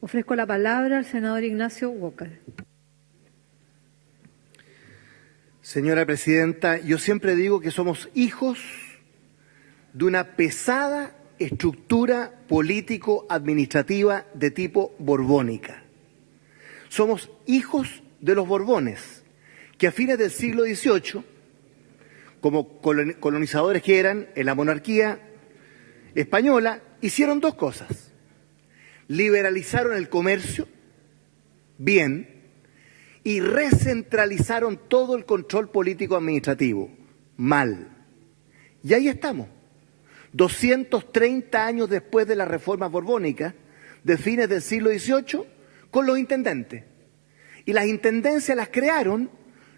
Ofrezco la palabra al senador Ignacio Walker. Señora presidenta, yo siempre digo que somos hijos de una pesada estructura político-administrativa de tipo borbónica. Somos hijos de los Borbones, que a fines del siglo XVIII, como colonizadores que eran en la monarquía española, hicieron dos cosas. Liberalizaron el comercio, bien, y recentralizaron todo el control político-administrativo, mal. Y ahí estamos, 230 años después de la reforma borbónica, de fines del siglo XVIII, con los intendentes. Y las intendencias las crearon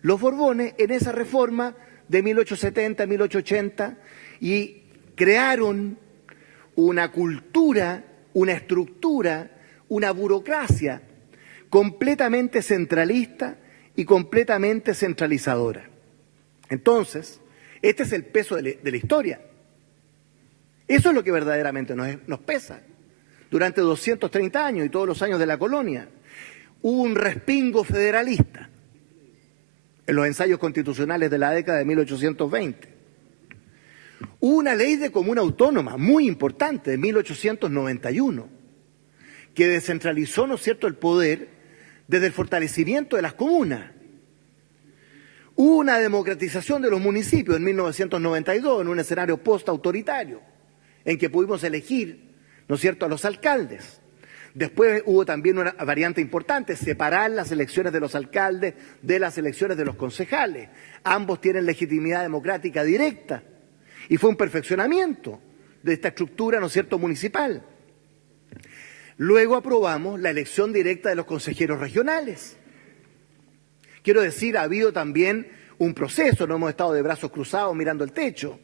los Borbones en esa reforma de 1870, 1880, y crearon una cultura, una estructura, una burocracia completamente centralista y completamente centralizadora. Entonces, este es el peso de la historia. Eso es lo que verdaderamente nos pesa. Durante 230 años y todos los años de la colonia, hubo un respingo federalista en los ensayos constitucionales de la década de 1820. Hubo una ley de comuna autónoma muy importante de 1891 que descentralizó, ¿no es cierto?, el poder desde el fortalecimiento de las comunas. Hubo una democratización de los municipios en 1992 en un escenario post-autoritario en que pudimos elegir, ¿no es cierto?, a los alcaldes. Después hubo también una variante importante, separar las elecciones de los alcaldes de las elecciones de los concejales. Ambos tienen legitimidad democrática directa y fue un perfeccionamiento de esta estructura, ¿no es cierto?, municipal. Luego aprobamos la elección directa de los consejeros regionales. Quiero decir, ha habido también un proceso, no hemos estado de brazos cruzados mirando el techo.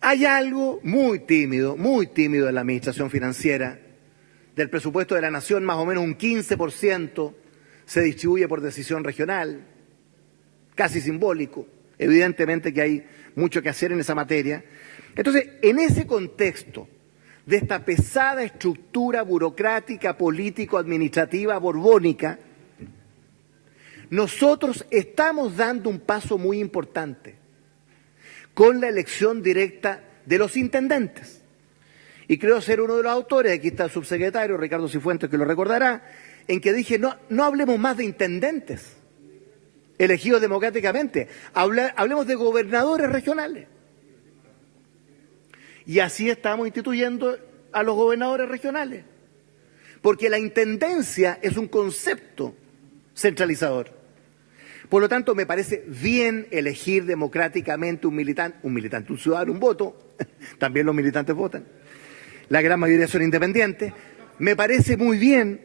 Hay algo muy tímido en la administración financiera. Del presupuesto de la Nación, más o menos un 15% se distribuye por decisión regional, casi simbólico. Evidentemente que hay mucho que hacer en esa materia. Entonces, en ese contexto de esta pesada estructura burocrática, político-administrativa, borbónica, nosotros estamos dando un paso muy importante con la elección directa de los intendentes. Y creo ser uno de los autores, aquí está el subsecretario Ricardo Cifuentes que lo recordará, en que dije no hablemos más de intendentes elegidos democráticamente, hablemos de gobernadores regionales. Y así estamos instituyendo a los gobernadores regionales, porque la intendencia es un concepto centralizador. Por lo tanto, me parece bien elegir democráticamente un ciudadano, un voto, también los militantes votan, la gran mayoría son independientes, me parece muy bien,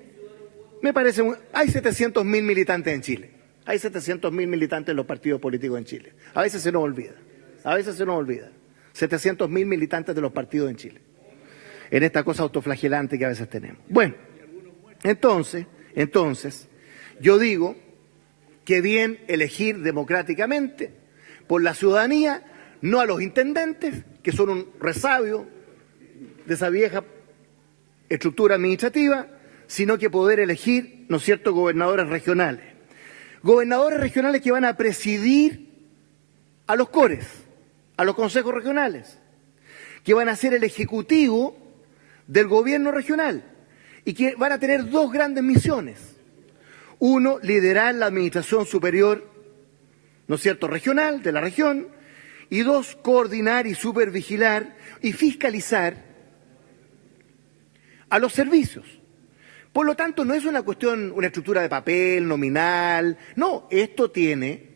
hay 700.000 militantes en Chile, hay 700.000 militantes en los partidos políticos en Chile, a veces se nos olvida, 700.000 militantes de los partidos en Chile, en esta cosa autoflagelante que a veces tenemos. Bueno, entonces, yo digo que bien elegir democráticamente por la ciudadanía, no a los intendentes, que son un resabio de esa vieja estructura administrativa, sino que poder elegir, ¿no es cierto?, gobernadores regionales. Gobernadores regionales que van a presidir a los CORES, a los consejos regionales, que van a ser el ejecutivo del gobierno regional y que van a tener dos grandes misiones. Uno, liderar la administración superior, ¿no es cierto?, regional, de la región, y dos, coordinar y supervigilar y fiscalizar a los servicios. Por lo tanto, no es una cuestión, una estructura de papel, nominal, no, esto tiene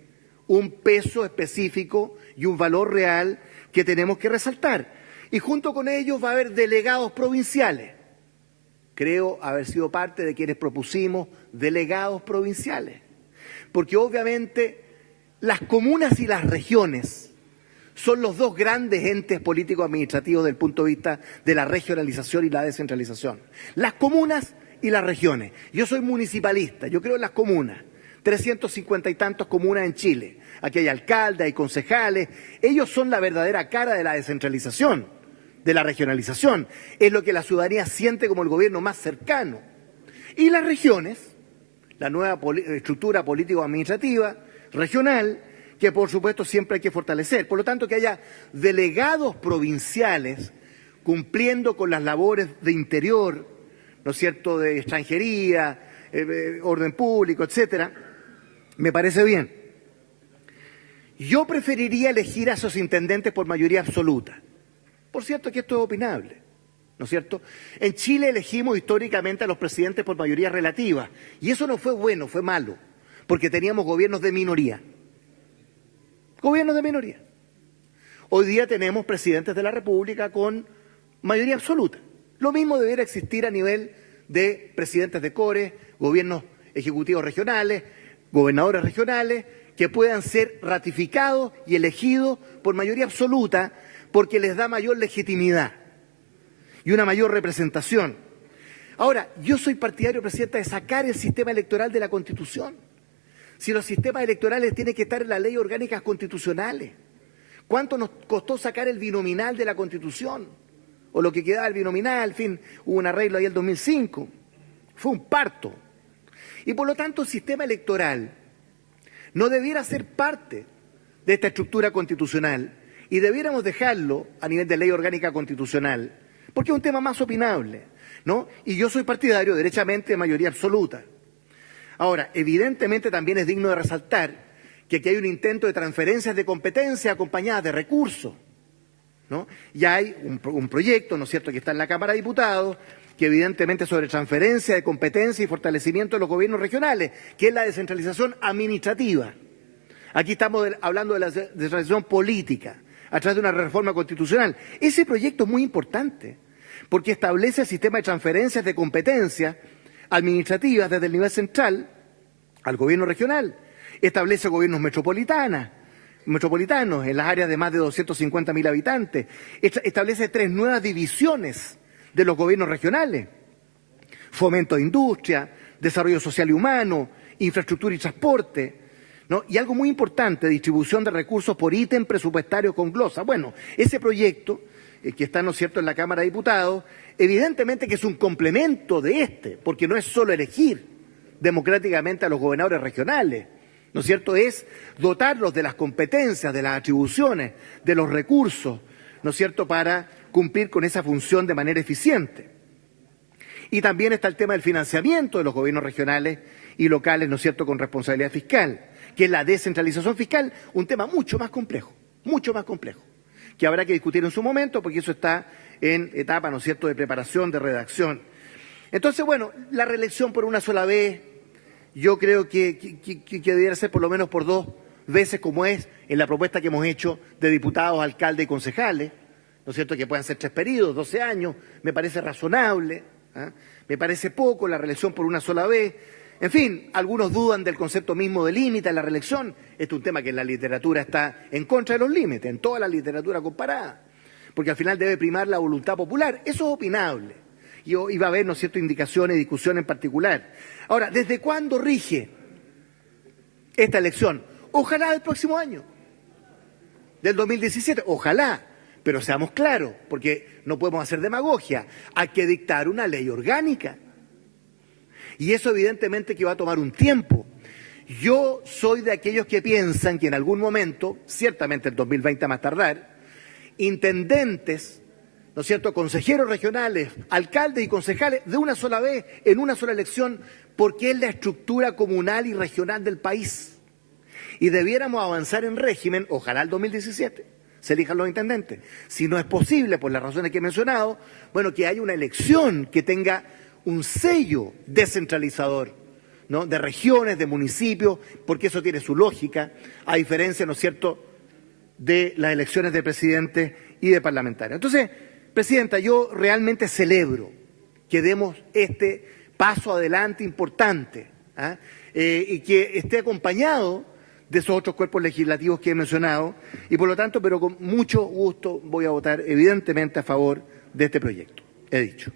un peso específico y un valor real que tenemos que resaltar. Y junto con ellos va a haber delegados provinciales. Creo haber sido parte de quienes propusimos delegados provinciales, porque obviamente las comunas y las regiones son los dos grandes entes políticos administrativos desde el punto de vista de la regionalización y la descentralización. Las comunas y las regiones. Yo soy municipalista, yo creo en las comunas, 350 y tantos comunas en Chile. Aquí hay alcaldes, hay concejales, ellos son la verdadera cara de la descentralización de la regionalización, es lo que la ciudadanía siente como el gobierno más cercano. Y las regiones, la nueva estructura político-administrativa regional, que por supuesto siempre hay que fortalecer. Por lo tanto, que haya delegados provinciales cumpliendo con las labores de interior, ¿no es cierto?, de extranjería, orden público, etcétera, me parece bien. Yo preferiría elegir a esos intendentes por mayoría absoluta. Por cierto que esto es opinable, ¿no es cierto? En Chile elegimos históricamente a los presidentes por mayoría relativa, y eso no fue bueno, fue malo, porque teníamos gobiernos de minoría. Gobiernos de minoría. Hoy día tenemos presidentes de la República con mayoría absoluta. Lo mismo debería existir a nivel de presidentes de CORE, gobiernos ejecutivos regionales, gobernadores regionales, que puedan ser ratificados y elegidos por mayoría absoluta porque les da mayor legitimidad y una mayor representación. Ahora, yo soy partidario, Presidenta, de sacar el sistema electoral de la Constitución. Si los sistemas electorales tienen que estar en las leyes orgánicas constitucionales. ¿Cuánto nos costó sacar el binominal de la Constitución? O lo que quedaba del binominal, en fin, hubo un arreglo ahí en el 2005. Fue un parto. Y por lo tanto el sistema electoral no debiera ser parte de esta estructura constitucional y debiéramos dejarlo a nivel de ley orgánica constitucional, porque es un tema más opinable, ¿no? Y yo soy partidario, derechamente, de mayoría absoluta. Ahora, evidentemente también es digno de resaltar que aquí hay un intento de transferencias de competencia acompañadas de recursos, ¿no? Y hay un proyecto, ¿no es cierto?, que está en la Cámara de Diputados, que evidentemente sobre transferencia de competencia y fortalecimiento de los gobiernos regionales, que es la descentralización administrativa. Aquí estamos hablando de la descentralización política, a través de una reforma constitucional. Ese proyecto es muy importante, porque establece el sistema de transferencias de competencia administrativas desde el nivel central al gobierno regional. Establece gobiernos metropolitanos en las áreas de más de 250.000 habitantes. Establece 3 nuevas divisiones de los gobiernos regionales: fomento de industria, desarrollo social y humano, infraestructura y transporte, ¿no? Y algo muy importante, distribución de recursos por ítem presupuestario con glosa. Bueno, ese proyecto que está, ¿no es cierto?, en la Cámara de Diputados, evidentemente que es un complemento de este, porque no es solo elegir democráticamente a los gobernadores regionales, ¿no es cierto?, es dotarlos de las competencias, de las atribuciones, de los recursos, ¿no es cierto?, para cumplir con esa función de manera eficiente. Y también está el tema del financiamiento de los gobiernos regionales y locales, ¿no es cierto?, con responsabilidad fiscal, que es la descentralización fiscal, un tema mucho más complejo, que habrá que discutir en su momento, porque eso está en etapa, ¿no es cierto?, de preparación, de redacción. Entonces, bueno, la reelección por una sola vez, yo creo que debiera ser por lo menos por 2 veces, como es en la propuesta que hemos hecho de diputados, alcaldes y concejales, ¿no es cierto?, que puedan ser 3 periodos, 12 años, me parece razonable, ¿eh? Me parece poco la reelección por una sola vez. En fin, algunos dudan del concepto mismo de límite en la reelección. Este es un tema que en la literatura está en contra de los límites, en toda la literatura comparada, porque al final debe primar la voluntad popular. Eso es opinable. Y va a haber, ¿no es cierto?, indicaciones y discusión en particular. Ahora, ¿desde cuándo rige esta elección? Ojalá del próximo año, del 2017, ojalá. Pero seamos claros, porque no podemos hacer demagogia. Hay que dictar una ley orgánica. Y eso evidentemente que va a tomar un tiempo. Yo soy de aquellos que piensan que en algún momento, ciertamente el 2020 a más tardar, intendentes, ¿no es cierto?, consejeros regionales, alcaldes y concejales de una sola vez, en una sola elección, porque es la estructura comunal y regional del país. Y debiéramos avanzar en régimen, ojalá el 2017, se elijan los intendentes. Si no es posible, por las razones que he mencionado, bueno, que haya una elección que tenga un sello descentralizador, ¿no?, de regiones, de municipios, porque eso tiene su lógica, a diferencia, ¿no es cierto?, de las elecciones de presidente y de parlamentarios. Entonces, Presidenta, yo realmente celebro que demos este paso adelante importante, y que esté acompañado de esos otros cuerpos legislativos que he mencionado, y por lo tanto, pero con mucho gusto voy a votar evidentemente a favor de este proyecto. He dicho.